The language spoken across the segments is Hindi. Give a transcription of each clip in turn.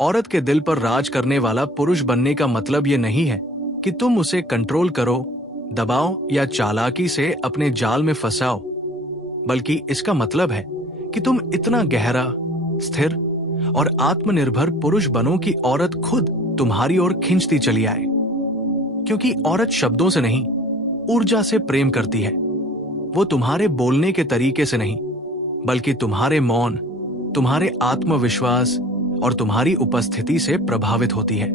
औरत के दिल पर राज करने वाला पुरुष बनने का मतलब ये नहीं है कि तुम उसे कंट्रोल करो, दबाओ या चालाकी से अपने जाल में फंसाओ, बल्कि इसका मतलब है कि तुम इतना गहरा, स्थिर और आत्मनिर्भर पुरुष बनो कि औरत खुद तुम्हारी ओर खींचती चली आए। क्योंकि औरत शब्दों से नहीं, ऊर्जा से प्रेम करती है। वो तुम्हारे बोलने के तरीके से नहीं, बल्कि तुम्हारे मौन, तुम्हारे आत्मविश्वास और तुम्हारी उपस्थिति से प्रभावित होती है।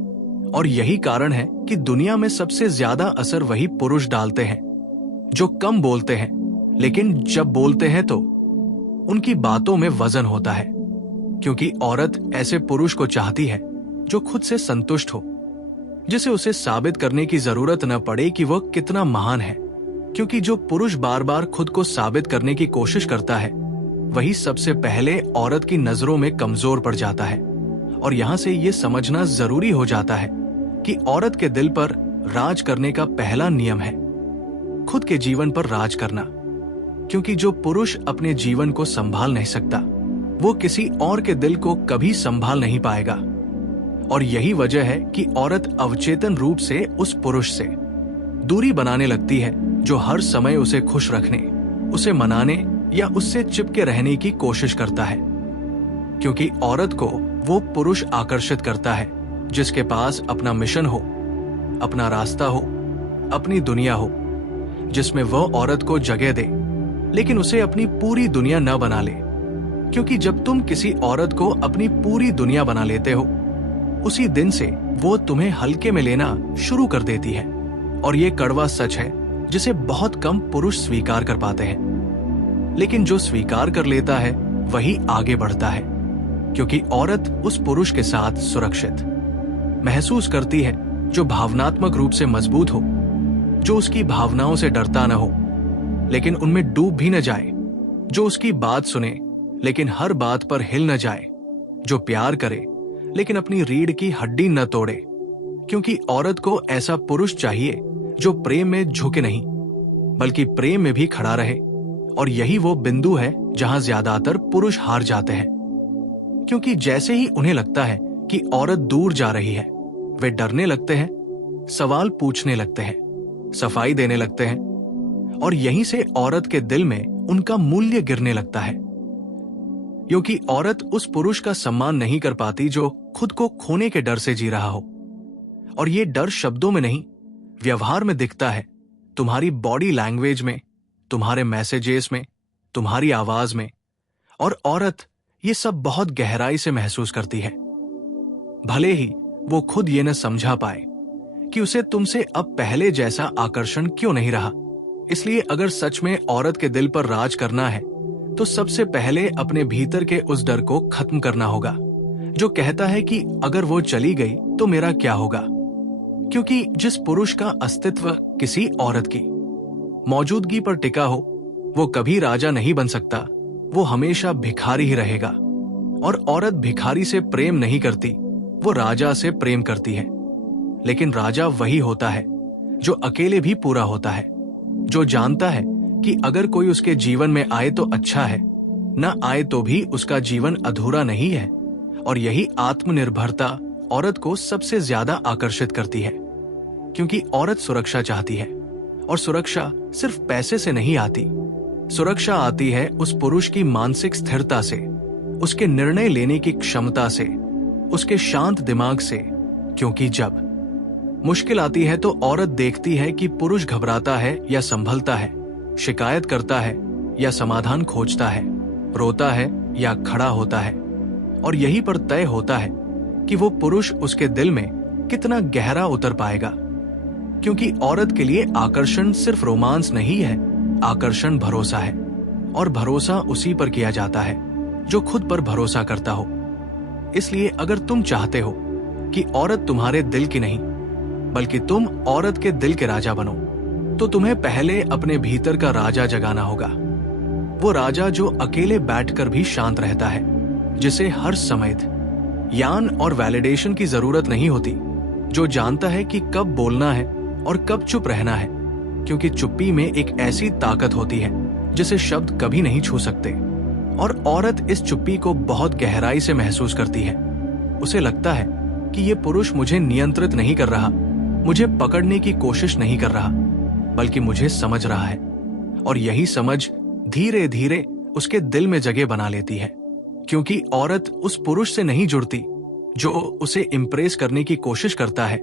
और यही कारण है कि दुनिया में सबसे ज्यादा असर वही पुरुष डालते हैं जो कम बोलते हैं, लेकिन जब बोलते हैं तो उनकी बातों में वजन होता है। क्योंकि औरत ऐसे पुरुष को चाहती है जो खुद से संतुष्ट हो, जिसे उसे साबित करने की जरूरत न पड़े कि वह कितना महान है। क्योंकि जो पुरुष बार बार खुद को साबित करने की कोशिश करता है, वही सबसे पहले औरत की नजरों में कमजोर पड़ जाता है। और यहां से यह समझना जरूरी हो जाता है कि औरत के दिल पर राज करने का पहला नियम है खुद के जीवन पर राज करना। क्योंकि जो पुरुष अपने जीवन को संभाल नहीं सकता, वो किसी और के दिल को कभी संभाल नहीं पाएगा। और यही वजह है कि औरत अवचेतन रूप से उस पुरुष से दूरी बनाने लगती है जो हर समय उसे खुश रखने, उसे मनाने या उससे चिपके रहने की कोशिश करता है। क्योंकि औरत को वो पुरुष आकर्षित करता है जिसके पास अपना मिशन हो, अपना रास्ता हो, अपनी दुनिया हो, जिसमें वह औरत को जगह दे, लेकिन उसे अपनी पूरी दुनिया न बना ले। क्योंकि जब तुम किसी औरत को अपनी पूरी दुनिया बना लेते हो, उसी दिन से वो तुम्हें हल्के में लेना शुरू कर देती है। और ये कड़वा सच है जिसे बहुत कम पुरुष स्वीकार कर पाते हैं। लेकिन जो स्वीकार कर लेता है वही आगे बढ़ता है। क्योंकि औरत उस पुरुष के साथ सुरक्षित महसूस करती है जो भावनात्मक रूप से मजबूत हो, जो उसकी भावनाओं से डरता न हो लेकिन उनमें डूब भी न जाए, जो उसकी बात सुने लेकिन हर बात पर हिल न जाए, जो प्यार करे लेकिन अपनी रीढ़ की हड्डी न तोड़े। क्योंकि औरत को ऐसा पुरुष चाहिए जो प्रेम में झुके नहीं, बल्कि प्रेम में भी खड़ा रहे। और यही वो बिंदु है जहां ज्यादातर पुरुष हार जाते हैं। क्योंकि जैसे ही उन्हें लगता है कि औरत दूर जा रही है, वे डरने लगते हैं, सवाल पूछने लगते हैं, सफाई देने लगते हैं। और यहीं से औरत के दिल में उनका मूल्य गिरने लगता है। क्योंकि औरत उस पुरुष का सम्मान नहीं कर पाती जो खुद को खोने के डर से जी रहा हो। और ये डर शब्दों में नहीं, व्यवहार में दिखता है, तुम्हारी बॉडी लैंग्वेज में, तुम्हारे मैसेजेस में, तुम्हारी आवाज में। और औरत ये सब बहुत गहराई से महसूस करती है, भले ही वो खुद ये न समझा पाए कि उसे तुमसे अब पहले जैसा आकर्षण क्यों नहीं रहा। इसलिए अगर सच में औरत के दिल पर राज करना है तो सबसे पहले अपने भीतर के उस डर को खत्म करना होगा जो कहता है कि अगर वो चली गई तो मेरा क्या होगा। क्योंकि जिस पुरुष का अस्तित्व किसी औरत की मौजूदगी पर टिका हो, वो कभी राजा नहीं बन सकता, वो हमेशा भिखारी ही रहेगा। और औरत भिखारी से प्रेम नहीं करती, वो राजा से प्रेम करती है। लेकिन राजा वही होता है जो अकेले भी पूरा होता है, जो जानता है कि अगर कोई उसके जीवन में आए तो अच्छा है, न आए तो भी उसका जीवन अधूरा नहीं है। और यही आत्मनिर्भरता औरत को सबसे ज्यादा आकर्षित करती है। क्योंकि औरत सुरक्षा चाहती है, और सुरक्षा सिर्फ पैसे से नहीं आती। सुरक्षा आती है उस पुरुष की मानसिक स्थिरता से, उसके निर्णय लेने की क्षमता से, उसके शांत दिमाग से। क्योंकि जब मुश्किल आती है तो औरत देखती है कि पुरुष घबराता है या संभलता है, शिकायत करता है या समाधान खोजता है, रोता है या खड़ा होता है। और यही पर तय होता है कि वो पुरुष उसके दिल में कितना गहरा उतर पाएगा। क्योंकि औरत के लिए आकर्षण सिर्फ रोमांस नहीं है, आकर्षण भरोसा है। और भरोसा उसी पर किया जाता है जो खुद पर भरोसा करता हो। इसलिए अगर तुम चाहते हो कि औरत तुम्हारे दिल की नहीं, बल्कि तुम औरत के दिल के राजा बनो, तो तुम्हें पहले अपने भीतर का राजा जगाना होगा। वो राजा जो अकेले बैठकर भी शांत रहता है, जिसे हर समय ज्ञान और वैलिडेशन की जरूरत नहीं होती, जो जानता है कि कब बोलना है और कब चुप रहना है। क्योंकि चुप्पी में एक ऐसी ताकत होती है जिसे शब्द कभी नहीं छू सकते। और औरत इस चुप्पी को बहुत गहराई से महसूस करती है। उसे लगता है कि ये पुरुष मुझे नियंत्रित नहीं कर रहा, मुझे पकड़ने की कोशिश नहीं कर रहा, बल्कि मुझे समझ रहा है। और यही समझ धीरे धीरे उसके दिल में जगह बना लेती है, क्योंकि औरत उस पुरुष से नहीं जुड़ती जो उसे इम्प्रेस करने की कोशिश करता है।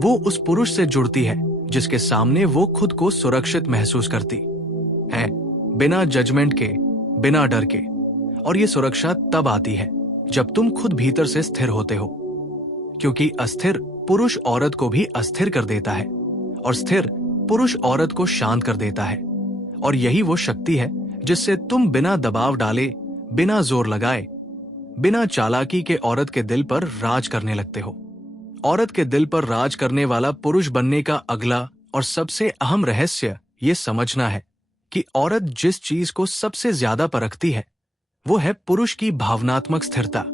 वो उस पुरुष से जुड़ती है जिसके सामने वो खुद को सुरक्षित महसूस करती है, बिना जजमेंट के, बिना डर के। और ये सुरक्षा तब आती है जब तुम खुद भीतर से स्थिर होते हो, क्योंकि अस्थिर पुरुष औरत को भी अस्थिर कर देता है और स्थिर पुरुष औरत को शांत कर देता है। और यही वो शक्ति है जिससे तुम बिना दबाव डाले, बिना जोर लगाए, बिना चालाकी के औरत के दिल पर राज करने लगते हो। औरत के दिल पर राज करने वाला पुरुष बनने का अगला और सबसे अहम रहस्य ये समझना है कि औरत जिस चीज को सबसे ज्यादा परखती है वो है पुरुष की भावनात्मक स्थिरता,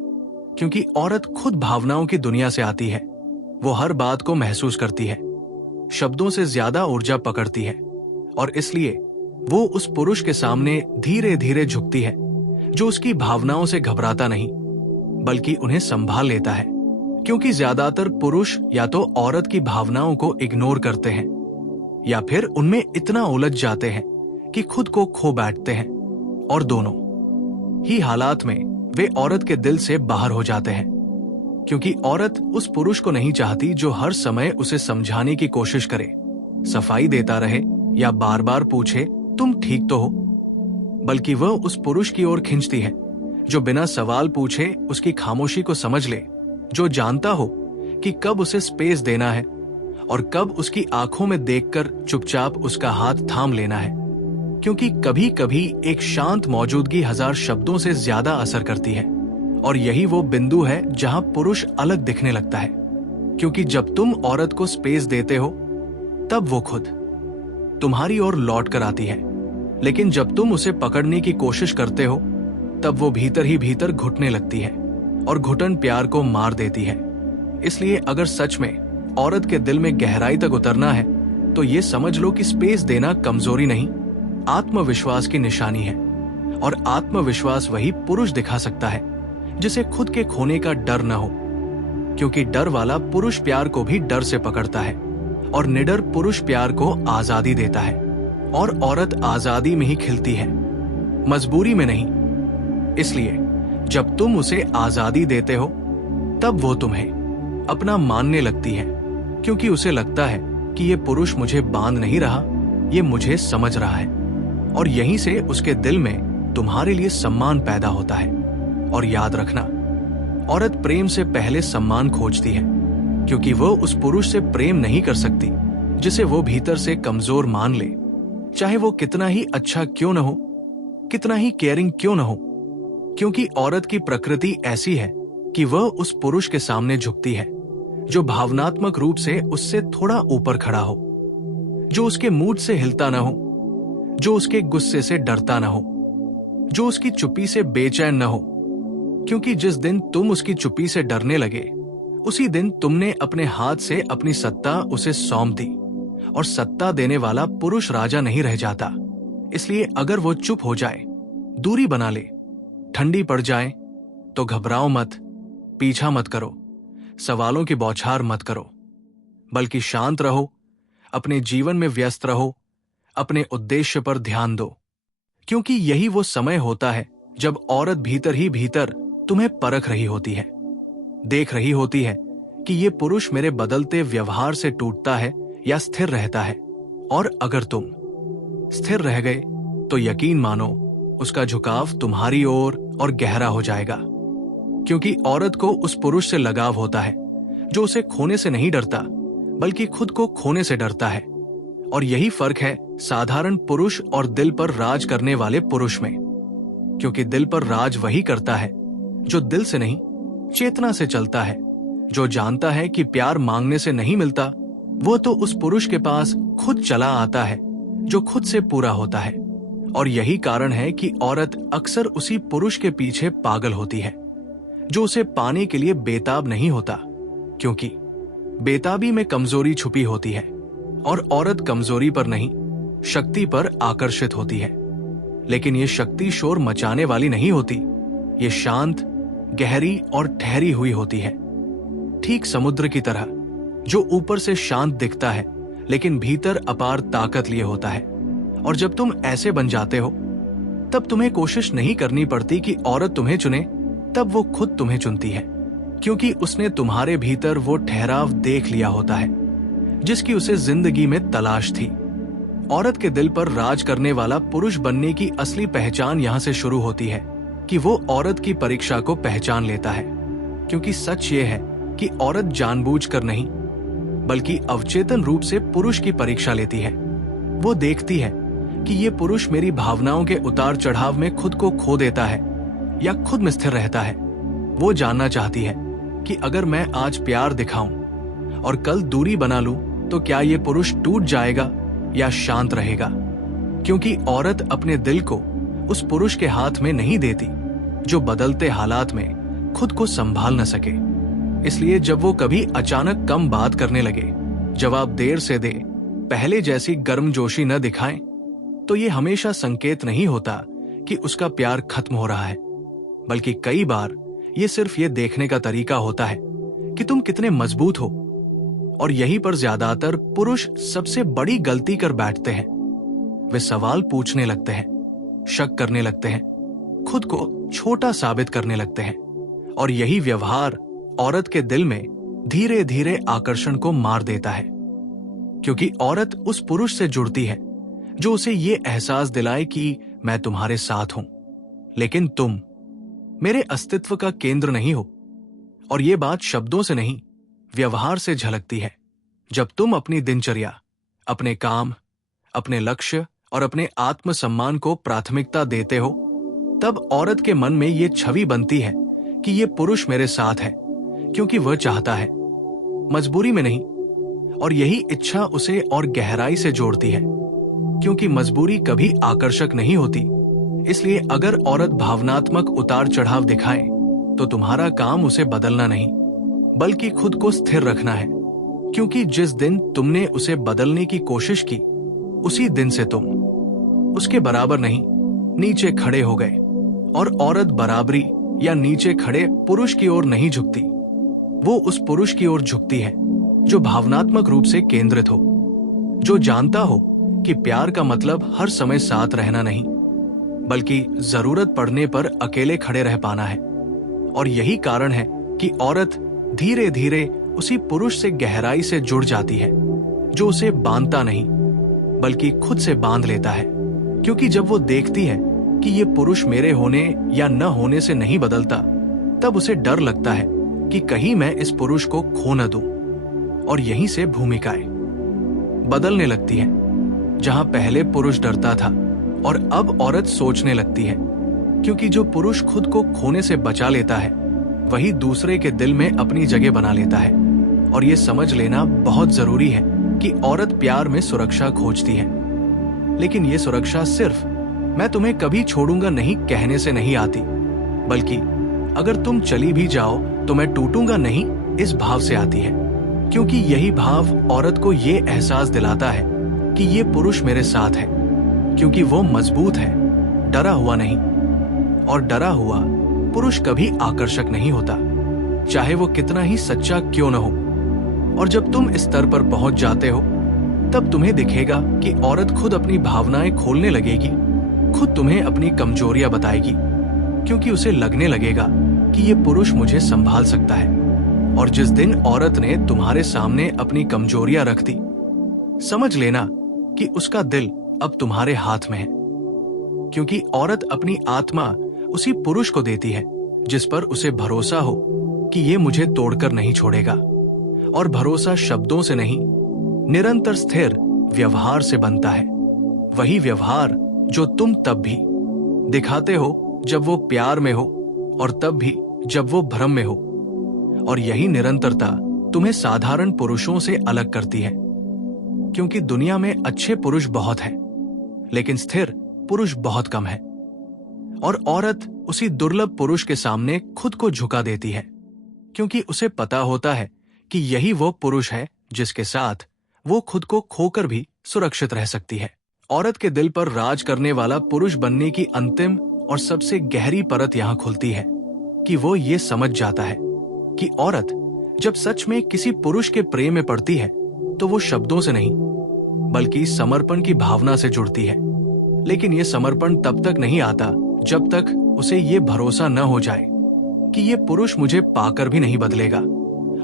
क्योंकि औरत खुद भावनाओं की दुनिया से आती है। वो हर बात को महसूस करती है, शब्दों से ज्यादा ऊर्जा पकड़ती है, और इसलिए वो उस पुरुष के सामने धीरे धीरे झुकती है जो उसकी भावनाओं से घबराता नहीं बल्कि उन्हें संभाल लेता है। क्योंकि ज्यादातर पुरुष या तो औरत की भावनाओं को इग्नोर करते हैं या फिर उनमें इतना उलझ जाते हैं कि खुद को खो बैठते हैं, और दोनों ही हालात में वे औरत के दिल से बाहर हो जाते हैं। क्योंकि औरत उस पुरुष को नहीं चाहती जो हर समय उसे समझाने की कोशिश करे, सफाई देता रहे या बार बार पूछे तुम ठीक तो हो, बल्कि वह उस पुरुष की ओर खींचती है जो बिना सवाल पूछे उसकी खामोशी को समझ ले, जो जानता हो कि कब उसे स्पेस देना है और कब उसकी आंखों में देखकर चुपचाप उसका हाथ थाम लेना है। क्योंकि कभी कभी एक शांत मौजूदगी 1000 शब्दों से ज्यादा असर करती है, और यही वो बिंदु है जहां पुरुष अलग दिखने लगता है। क्योंकि जब तुम औरत को स्पेस देते हो तब वो खुद तुम्हारी ओर लौट कर आती है, लेकिन जब तुम उसे पकड़ने की कोशिश करते हो तब वो भीतर ही भीतर घुटने लगती है, और घुटन प्यार को मार देती है। इसलिए अगर सच में औरत के दिल में गहराई तक उतरना है तो ये समझ लो कि स्पेस देना कमजोरी नहीं, आत्मविश्वास की निशानी है। और आत्मविश्वास वही पुरुष दिखा सकता है जिसे खुद के खोने का डर न हो, क्योंकि डर वाला पुरुष प्यार को भी डर से पकड़ता है, और निडर पुरुष प्यार को आजादी देता है, और औरत आजादी में ही खिलती है, मजबूरी में नहीं। इसलिए जब तुम उसे आजादी देते हो तब वो तुम्हें अपना मानने लगती है, क्योंकि उसे लगता है कि ये पुरुष मुझे बांध नहीं रहा, ये मुझे समझ रहा है। और यहीं से उसके दिल में तुम्हारे लिए सम्मान पैदा होता है। और याद रखना, औरत प्रेम से पहले सम्मान खोजती है, क्योंकि वो उस पुरुष से प्रेम नहीं कर सकती जिसे वो भीतर से कमजोर मान ले, चाहे वो कितना ही अच्छा क्यों न हो, कितना ही केयरिंग क्यों न हो। क्योंकि औरत की प्रकृति ऐसी है कि वह उस पुरुष के सामने झुकती है जो भावनात्मक रूप से उससे थोड़ा ऊपर खड़ा हो, जो उसके मूड से हिलता न हो, जो उसके गुस्से से डरता न हो, जो उसकी चुप्पी से बेचैन न हो। क्योंकि जिस दिन तुम उसकी चुप्पी से डरने लगे उसी दिन तुमने अपने हाथ से अपनी सत्ता उसे सौंप दी, और सत्ता देने वाला पुरुष राजा नहीं रह जाता। इसलिए अगर वो चुप हो जाए, दूरी बना ले, ठंडी पड़ जाए, तो घबराओ मत, पीछा मत करो, सवालों की बौछार मत करो, बल्कि शांत रहो, अपने जीवन में व्यस्त रहो, अपने उद्देश्य पर ध्यान दो। क्योंकि यही वो समय होता है जब औरत भीतर ही भीतर तुम्हें परख रही होती है, देख रही होती है कि ये पुरुष मेरे बदलते व्यवहार से टूटता है या स्थिर रहता है। और अगर तुम स्थिर रह गए तो यकीन मानो उसका झुकाव तुम्हारी ओर और गहरा हो जाएगा। क्योंकि औरत को उस पुरुष से लगाव होता है जो उसे खोने से नहीं डरता बल्कि खुद को खोने से डरता है। और यही फर्क है साधारण पुरुष और दिल पर राज करने वाले पुरुष में। क्योंकि दिल पर राज वही करता है जो दिल से नहीं, चेतना से चलता है, जो जानता है कि प्यार मांगने से नहीं मिलता, वो तो उस पुरुष के पास खुद चला आता है जो खुद से पूरा होता है। और यही कारण है कि औरत अक्सर उसी पुरुष के पीछे पागल होती है जो उसे पाने के लिए बेताब नहीं होता, क्योंकि बेताबी में कमजोरी छुपी होती है और औरत कमजोरी पर नहीं, शक्ति पर आकर्षित होती है। लेकिन ये शक्ति शोर मचाने वाली नहीं होती, ये शांत, गहरी और ठहरी हुई होती है, ठीक समुद्र की तरह, जो ऊपर से शांत दिखता है लेकिन भीतर अपार ताकत लिए होता है। और जब तुम ऐसे बन जाते हो, तब तुम्हें कोशिश नहीं करनी पड़ती कि औरत तुम्हें चुने, तब वो खुद तुम्हें चुनती है, क्योंकि उसने तुम्हारे भीतर वो ठहराव देख लिया होता है जिसकी उसे जिंदगी में तलाश थी। औरत के दिल पर राज करने वाला पुरुष बनने की असली पहचान यहां से शुरू होती है कि वो औरत की परीक्षा को पहचान लेता है, क्योंकि सच ये है कि औरत जानबूझकर नहीं बल्कि अवचेतन रूप से पुरुष की परीक्षा लेती है। वो देखती है कि ये पुरुष मेरी भावनाओं के उतार चढ़ाव में खुद को खो देता है या खुद में स्थिर रहता है। वो जानना चाहती है कि अगर मैं आज प्यार दिखाऊं और कल दूरी बना लूं तो क्या ये पुरुष टूट जाएगा या शांत रहेगा, क्योंकि औरत अपने दिल को उस पुरुष के हाथ में नहीं देती जो बदलते हालात में खुद को संभाल न सके। इसलिए जब वो कभी अचानक कम बात करने लगे, जवाब देर से दे, पहले जैसी गर्मजोशी न दिखाएं, तो ये हमेशा संकेत नहीं होता कि उसका प्यार खत्म हो रहा है, बल्कि कई बार ये सिर्फ ये देखने का तरीका होता है कि तुम कितने मजबूत हो। और यहीं पर ज्यादातर पुरुष सबसे बड़ी गलती कर बैठते हैं। वे सवाल पूछने लगते हैं, शक करने लगते हैं, खुद को छोटा साबित करने लगते हैं, और यही व्यवहार औरत के दिल में धीरे धीरे आकर्षण को मार देता है, क्योंकि औरत उस पुरुष से जुड़ती है जो उसे ये एहसास दिलाए कि मैं तुम्हारे साथ हूं, लेकिन तुम मेरे अस्तित्व का केंद्र नहीं हो। और ये बात शब्दों से नहीं, व्यवहार से झलकती है। जब तुम अपनी दिनचर्या, अपने काम, अपने लक्ष्य और अपने आत्मसम्मान को प्राथमिकता देते हो, तब औरत के मन में ये छवि बनती है कि ये पुरुष मेरे साथ है क्योंकि वह चाहता है, मजबूरी में नहीं। और यही इच्छा उसे और गहराई से जोड़ती है, क्योंकि मजबूरी कभी आकर्षक नहीं होती। इसलिए अगर औरत भावनात्मक उतार चढ़ाव दिखाए तो तुम्हारा काम उसे बदलना नहीं बल्कि खुद को स्थिर रखना है, क्योंकि जिस दिन तुमने उसे बदलने की कोशिश की, उसी दिन से तुम उसके बराबर नहीं, नीचे खड़े हो गए। और औरत बराबरी या नीचे खड़े पुरुष की ओर नहीं झुकती, वो उस पुरुष की ओर झुकती है जो भावनात्मक रूप से केंद्रित हो, जो जानता हो कि प्यार का मतलब हर समय साथ रहना नहीं बल्कि जरूरत पड़ने पर अकेले खड़े रह पाना है। और यही कारण है कि औरत धीरे धीरे उसी पुरुष से गहराई से जुड़ जाती है जो उसे बांधता नहीं बल्कि खुद से बांध लेता है, क्योंकि जब वो देखती है कि ये पुरुष मेरे होने या न होने से नहीं बदलता, तब उसे डर लगता है कि कहीं मैं इस पुरुष को खो न दूं। और यहीं से भूमिकाएं बदलने लगती हैं। जहां पहले पुरुष डरता था और अब औरत सोचने लगती है, क्योंकि जो पुरुष खुद को खोने से बचा लेता है वही दूसरे के दिल में अपनी जगह बना लेता है। और ये समझ लेना बहुत जरूरी है कि औरत प्यार में सुरक्षा खोजती है, लेकिन ये सुरक्षा सिर्फ मैं तुम्हें कभी छोड़ूंगा नहीं कहने से नहीं आती, बल्कि अगर तुम चली भी जाओ तो मैं टूटूंगा नहीं इस भाव से आती है। क्योंकि यही भाव औरत को ये एहसास दिलाता है कि ये पुरुष मेरे साथ है, क्योंकि वो मजबूत है, डरा हुआ नहीं। और डरा हुआ पुरुष कभी आकर्षक नहीं होता, चाहे वो कितना ही सच्चा क्यों न हो। और जब तुम इस स्तर पर पहुंच जाते हो, तब तुम्हें दिखेगा कि औरत खुद अपनी भावनाएं खोलने लगेगी, खुद तुम्हें अपनी कमजोरियां बताएगी, क्योंकि उसे लगने लगेगा कि ये पुरुष मुझे संभाल सकता है। और जिस दिन औरत ने तुम्हारे सामने अपनी कमजोरियां रख दी, समझ लेना कि उसका दिल अब तुम्हारे हाथ में है, क्योंकि औरत अपनी आत्मा उसी पुरुष को देती है जिस पर उसे भरोसा हो कि ये मुझे तोड़कर नहीं छोड़ेगा। और भरोसा शब्दों से नहीं, निरंतर स्थिर व्यवहार से बनता है। वही व्यवहार जो तुम तब भी दिखाते हो जब वो प्यार में हो और तब भी जब वो भ्रम में हो। और यही निरंतरता तुम्हें साधारण पुरुषों से अलग करती है, क्योंकि दुनिया में अच्छे पुरुष बहुत हैं, लेकिन स्थिर पुरुष बहुत कम है। और औरत उसी दुर्लभ पुरुष के सामने खुद को झुका देती है, क्योंकि उसे पता होता है कि यही वो पुरुष है जिसके साथ वो खुद को खोकर भी सुरक्षित रह सकती है। औरत के दिल पर राज करने वाला पुरुष बनने की अंतिम और सबसे गहरी परत यहां खुलती है, कि वो ये समझ जाता है कि औरत जब सच में किसी पुरुष के प्रेम में पड़ती है तो वो शब्दों से नहीं बल्कि समर्पण की भावना से जुड़ती है। लेकिन ये समर्पण तब तक नहीं आता जब तक उसे ये भरोसा न हो जाए कि ये पुरुष मुझे पाकर भी नहीं बदलेगा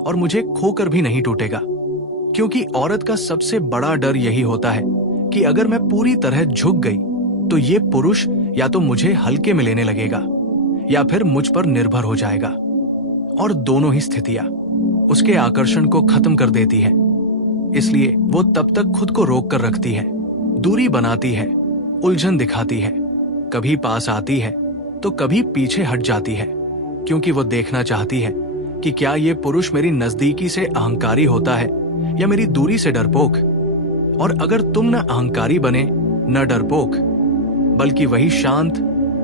और मुझे खोकर भी नहीं टूटेगा। क्योंकि औरत का सबसे बड़ा डर यही होता है कि अगर मैं पूरी तरह झुक गई तो ये पुरुष या तो मुझे हल्के में लेने लगेगा या फिर मुझ पर निर्भर हो जाएगा, और दोनों ही स्थितियां उसके आकर्षण को खत्म कर देती है। इसलिए वो तब तक खुद को रोक कर रखती है, दूरी बनाती है, उलझन दिखाती है, कभी पास आती है तो कभी पीछे हट जाती है, क्योंकि वो देखना चाहती है कि क्या ये पुरुष मेरी नजदीकी से अहंकारी होता है या मेरी दूरी से डरपोक। और अगर तुम न अहंकारी बने न डरपोक बल्कि वही शांत,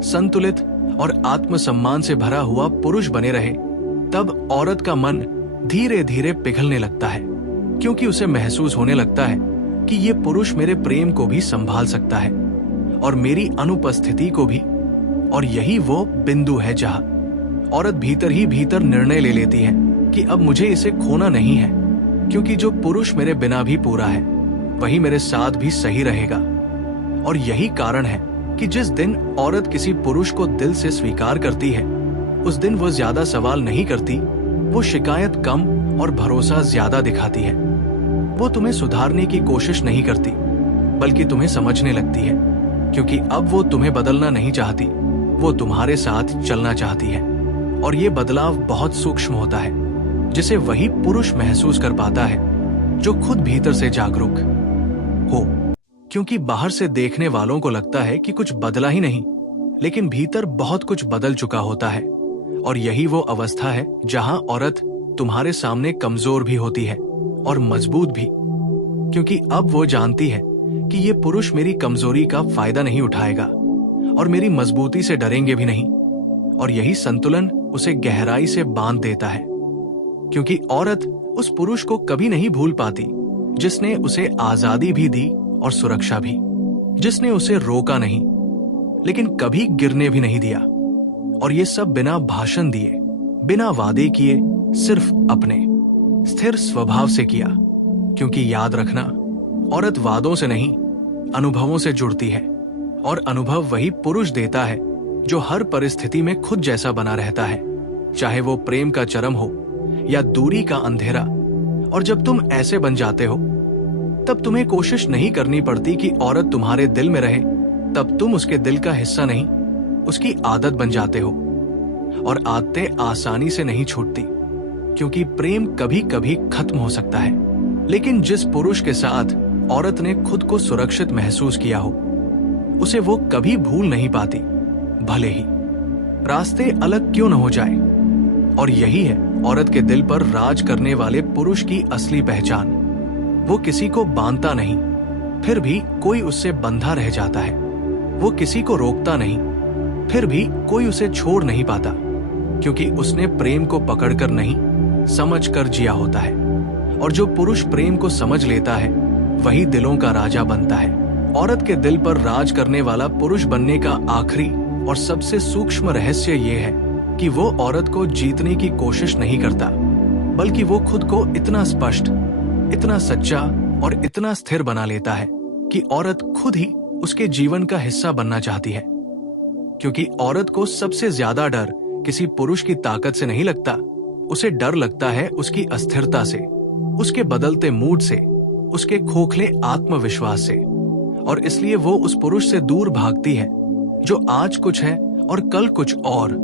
संतुलित और आत्मसम्मान से भरा हुआ पुरुष बने रहे, तब औरत का मन धीरे धीरे पिघलने लगता है, क्योंकि उसे महसूस होने लगता है कि ये पुरुष मेरे प्रेम को भी संभाल सकता है और मेरी अनुपस्थिति को भी। और यही वो बिंदु है जहां औरत भीतर ही भीतर निर्णय ले लेती है कि अब मुझे इसे खोना नहीं है, क्योंकि जो पुरुष मेरे बिना भी पूरा है वही मेरे साथ भी सही रहेगा। और यही कारण है कि जिस दिन औरत किसी पुरुष को दिल से स्वीकार करती है उस दिन वो ज्यादा सवाल नहीं करती, वो शिकायत कम और भरोसा ज्यादा दिखाती है। वो तुम्हें सुधारने की कोशिश नहीं करती बल्कि तुम्हें समझने लगती है, क्योंकि अब वो तुम्हें बदलना नहीं चाहती, वो तुम्हारे साथ चलना चाहती है। और ये बदलाव बहुत सूक्ष्म होता है, जिसे वही पुरुष महसूस कर पाता है जो खुद भीतर से जागरूक हो। क्योंकि बाहर से देखने वालों को लगता है कि कुछ बदला ही नहीं, लेकिन भीतर बहुत कुछ बदल चुका होता है। और यही वो अवस्था है जहां औरत तुम्हारे सामने कमजोर भी होती है और मजबूत भी, क्योंकि अब वो जानती है कि ये पुरुष मेरी कमजोरी का फायदा नहीं उठाएगा और मेरी मजबूती से डरेंगे भी नहीं। और यही संतुलन उसे गहराई से बांध देता है, क्योंकि औरत उस पुरुष को कभी नहीं भूल पाती जिसने उसे आजादी भी दी और सुरक्षा भी, जिसने उसे रोका नहीं लेकिन कभी गिरने भी नहीं दिया। और ये सब बिना भाषण दिए, बिना वादे किए, सिर्फ अपने स्थिर स्वभाव से किया। क्योंकि याद रखना, औरत वादों से नहीं अनुभवों से जुड़ती है, और अनुभव वही पुरुष देता है जो हर परिस्थिति में खुद जैसा बना रहता है, चाहे वो प्रेम का चरम हो या दूरी का अंधेरा। और जब तुम ऐसे बन जाते हो तब तुम्हें कोशिश नहीं करनी पड़ती कि औरत तुम्हारे दिल में रहे, तब तुम उसके दिल का हिस्सा नहीं, उसकी आदत बन जाते हो। और आदतें आसानी से नहीं छूटती, क्योंकि प्रेम कभी कभी खत्म हो सकता है। लेकिन जिस पुरुष के साथ औरत ने खुद को सुरक्षित महसूस किया हो, उसे वो कभी भूल नहीं पाती, भले ही रास्ते अलग क्यों न हो जाए। और यही है औरत के दिल पर राज करने वाले पुरुष की असली पहचान। वो किसी को बांधता नहीं, फिर भी कोई उससे बंधा रह जाता है। वो किसी को रोकता नहीं, फिर भी कोई उसे छोड़ नहीं पाता, क्योंकि उसने प्रेम को पकड़कर नहीं, समझ कर जिया होता है। और जो पुरुष प्रेम को समझ लेता है वही दिलों का राजा बनता है। औरत के दिल पर राज करने वाला पुरुष बनने का आखिरी और सबसे सूक्ष्म रहस्य ये है कि वो औरत को जीतने की कोशिश नहीं करता, बल्कि वो खुद को इतना स्पष्ट, इतना सच्चा और इतना स्थिर बना लेता है कि औरत खुद ही उसके जीवन का हिस्सा बनना चाहती है। क्योंकि औरत को सबसे ज्यादा डर किसी पुरुष की ताकत से नहीं लगता, उसे डर लगता है उसकी अस्थिरता से, उसके बदलते मूड से, उसके खोखले आत्मविश्वास से। और इसलिए वो उस पुरुष से दूर भागती है जो आज कुछ है और कल कुछ और,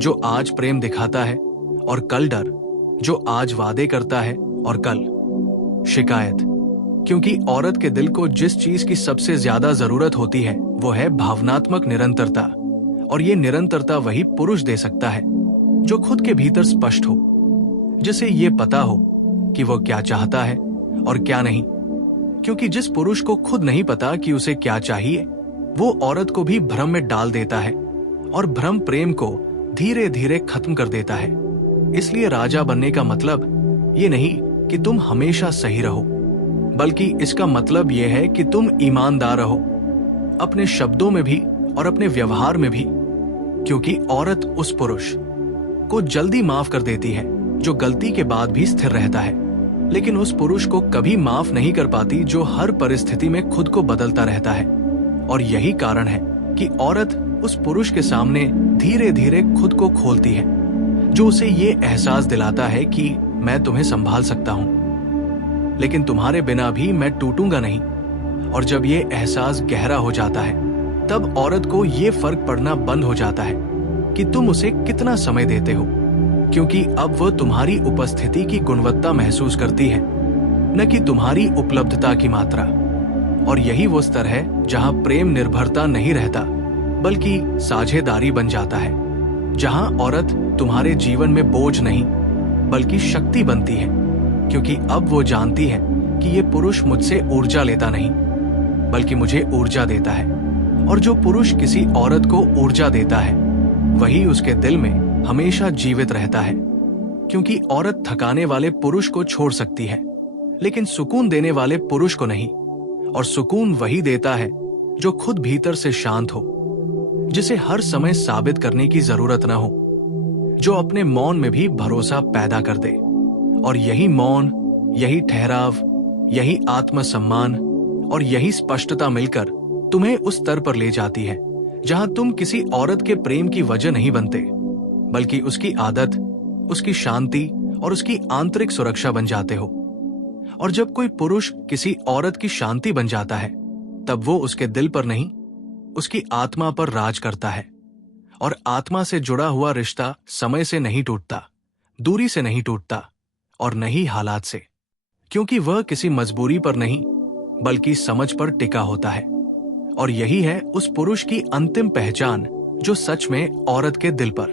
जो आज प्रेम दिखाता है और कल डर, जो आज वादे करता है और कल शिकायत। क्योंकि औरत के दिल को जिस चीज की सबसे ज्यादा जरूरत होती है वो है भावनात्मक निरंतरता। और ये निरंतरता वही पुरुष दे सकता है जो खुद के भीतर स्पष्ट हो, जिसे ये पता हो कि वो क्या चाहता है और क्या नहीं। क्योंकि जिस पुरुष को खुद नहीं पता कि उसे क्या चाहिए, वो औरत को भी भ्रम में डाल देता है, और भ्रम प्रेम को धीरे धीरे खत्म कर देता है। इसलिए राजा बनने का मतलब ये नहीं कि तुम हमेशा सही रहो, बल्कि इसका मतलब यह है कि तुम ईमानदार रहो, अपने शब्दों में भी और अपने व्यवहार में भी। क्योंकि औरत उस पुरुष को जल्दी माफ कर देती है, जो गलती के बाद भी स्थिर रहता है, लेकिन उस पुरुष को कभी माफ नहीं कर पाती जो हर परिस्थिति में खुद को बदलता रहता है। और यही कारण है कि औरत उस पुरुष के सामने धीरे धीरे खुद को खोलती है, जो उसे ये एहसास दिलाता है कि मैं तुम्हें संभाल सकता हूं, लेकिन तुम्हारे बिना भी मैं टूटूंगा नहीं। और जब ये एहसास गहरा हो जाता है, तब औरत को ये फर्क पड़ना बंद हो जाता है कि तुम उसे कितना समय देते हो, क्योंकि अब वह तुम्हारी उपस्थिति की गुणवत्ता महसूस करती है, न कि तुम्हारी उपलब्धता की मात्रा। और यही वो स्तर है जहां प्रेम निर्भरता नहीं रहता, बल्कि साझेदारी बन जाता है, जहां औरत तुम्हारे जीवन में बोझ नहीं बल्कि शक्ति बनती है, क्योंकि अब वो जानती है कि ये पुरुष मुझसे ऊर्जा लेता नहीं बल्कि मुझे ऊर्जा देता है। और जो पुरुष किसी औरत को ऊर्जा देता है, वही उसके दिल में हमेशा जीवित रहता है, क्योंकि औरत थकाने वाले पुरुष को छोड़ सकती है, लेकिन सुकून देने वाले पुरुष को नहीं। और सुकून वही देता है जो खुद भीतर से शांत हो, जिसे हर समय साबित करने की जरूरत न हो, जो अपने मौन में भी भरोसा पैदा कर दे। और यही मौन, यही ठहराव, यही आत्मसम्मान और यही स्पष्टता मिलकर तुम्हें उस स्तर पर ले जाती है जहां तुम किसी औरत के प्रेम की वजह नहीं बनते, बल्कि उसकी आदत, उसकी शांति और उसकी आंतरिक सुरक्षा बन जाते हो। और जब कोई पुरुष किसी औरत की शांति बन जाता है, तब वो उसके दिल पर नहीं, उसकी आत्मा पर राज करता है। और आत्मा से जुड़ा हुआ रिश्ता समय से नहीं टूटता, दूरी से नहीं टूटता और न ही हालात से, क्योंकि वह किसी मजबूरी पर नहीं बल्कि समझ पर टिका होता है। और यही है उस पुरुष की अंतिम पहचान, जो सच में औरत के दिल पर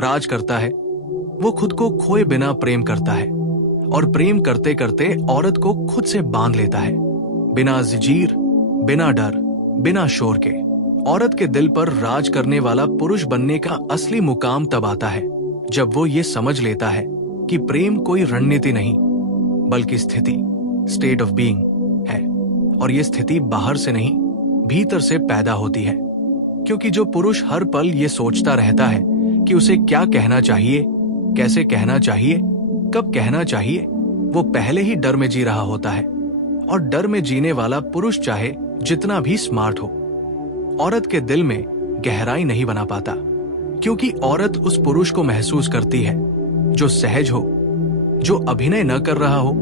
राज करता है। वो खुद को खोए बिना प्रेम करता है, और प्रेम करते करते औरत को खुद से बांध लेता है, बिना जंजीर, बिना डर, बिना शोर के। औरत के दिल पर राज करने वाला पुरुष बनने का असली मुकाम तब आता है जब वो ये समझ लेता है कि प्रेम कोई रणनीति नहीं बल्कि स्थिति, स्टेट ऑफ बीइंग है। और ये स्थिति बाहर से नहीं, भीतर से पैदा होती है, क्योंकि जो पुरुष हर पल ये सोचता रहता है कि उसे क्या कहना चाहिए, कैसे कहना चाहिए, कब कहना चाहिए, वो पहले ही डर में जी रहा होता है। और डर में जीने वाला पुरुष चाहे जितना भी स्मार्ट हो, औरत के दिल में गहराई नहीं बना पाता, क्योंकि औरत उस पुरुष को महसूस करती है जो सहज हो, जो अभिनय न कर रहा हो,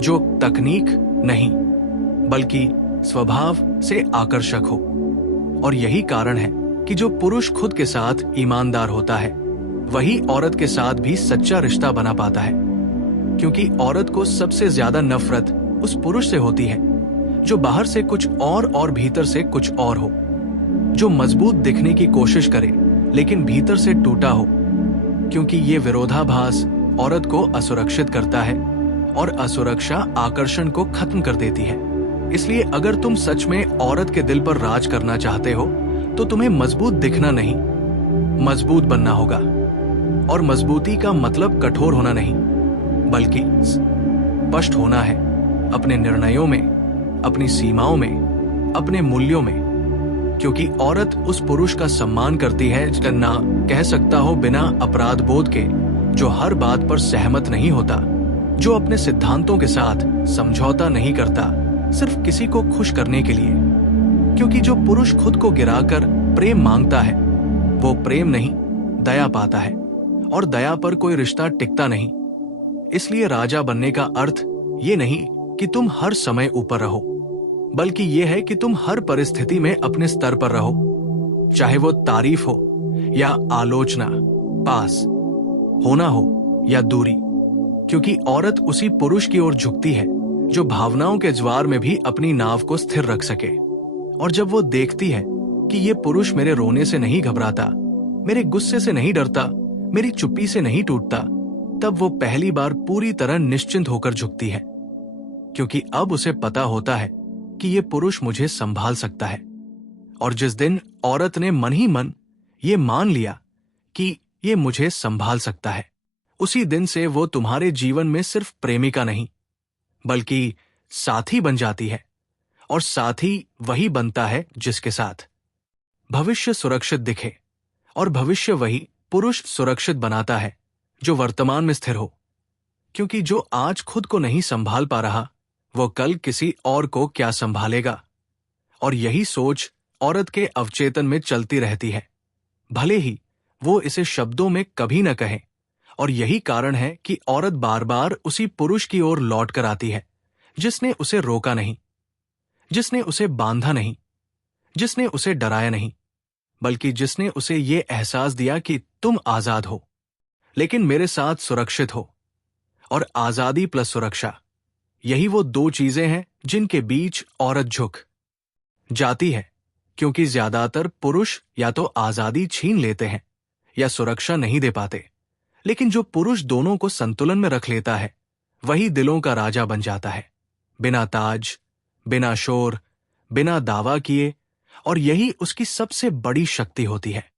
जो तकनीक नहीं बल्कि स्वभाव से आकर्षक हो। और यही कारण है कि जो पुरुष खुद के साथ ईमानदार होता है, वही औरत के साथ भी सच्चा रिश्ता बना पाता है, क्योंकि औरत को सबसे ज्यादा नफरत उस पुरुष से होती है जो बाहर से कुछ और भीतर से कुछ और हो, जो मजबूत दिखने की कोशिश करे लेकिन भीतर से टूटा हो, क्योंकि ये विरोधाभास औरत को असुरक्षित करता है और असुरक्षा आकर्षण को खत्म कर देती है। इसलिए अगर तुम सच में औरत के दिल पर राज करना चाहते हो, तो तुम्हें मजबूत दिखना नहीं, मजबूत बनना होगा। और मजबूती का मतलब कठोर होना नहीं, बल्कि स्पष्ट होना है अपने निर्णयों में, अपनी सीमाओं में, अपने मूल्यों में। क्योंकि औरत उस पुरुष का सम्मान करती है जिसका ना कह सकता हो बिना अपराध बोध के, जो हर बात पर सहमत नहीं होता, जो अपने सिद्धांतों के साथ समझौता नहीं करता सिर्फ किसी को खुश करने के लिए। क्योंकि जो पुरुष खुद को गिराकर प्रेम मांगता है, वो प्रेम नहीं, दया पाता है, और दया पर कोई रिश्ता टिकता नहीं। इसलिए राजा बनने का अर्थ ये नहीं कि तुम हर समय ऊपर रहो, बल्कि ये है कि तुम हर परिस्थिति में अपने स्तर पर रहो, चाहे वो तारीफ हो या आलोचना, पास होना हो या दूरी। क्योंकि औरत उसी पुरुष की ओर झुकती है जो भावनाओं के ज्वार में भी अपनी नाव को स्थिर रख सके। और जब वो देखती है कि ये पुरुष मेरे रोने से नहीं घबराता, मेरे गुस्से से नहीं डरता, मेरी चुप्पी से नहीं टूटता, तब वो पहली बार पूरी तरह निश्चिंत होकर झुकती है, क्योंकि अब उसे पता होता है कि ये पुरुष मुझे संभाल सकता है। और जिस दिन औरत ने मन ही मन ये मान लिया कि ये मुझे संभाल सकता है, उसी दिन से वो तुम्हारे जीवन में सिर्फ प्रेमिका नहीं बल्कि साथी बन जाती है। और साथी वही बनता है जिसके साथ भविष्य सुरक्षित दिखे, और भविष्य वही पुरुष सुरक्षित बनाता है जो वर्तमान में स्थिर हो, क्योंकि जो आज खुद को नहीं संभाल पा रहा वो कल किसी और को क्या संभालेगा। और यही सोच औरत के अवचेतन में चलती रहती है, भले ही वो इसे शब्दों में कभी न कहे। और यही कारण है कि औरत बार बार उसी पुरुष की ओर लौट कर आती है जिसने उसे रोका नहीं, जिसने उसे बांधा नहीं, जिसने उसे डराया नहीं, बल्कि जिसने उसे ये एहसास दिया कि तुम आजाद हो, लेकिन मेरे साथ सुरक्षित हो। और आजादी प्लस सुरक्षा, यही वो दो चीजें हैं जिनके बीच औरत झुक जाती है, क्योंकि ज्यादातर पुरुष या तो आजादी छीन लेते हैं या सुरक्षा नहीं दे पाते। लेकिन जो पुरुष दोनों को संतुलन में रख लेता है वही दिलों का राजा बन जाता है, बिना ताज, बिना शोर, बिना दावा किए। और यही उसकी सबसे बड़ी शक्ति होती है।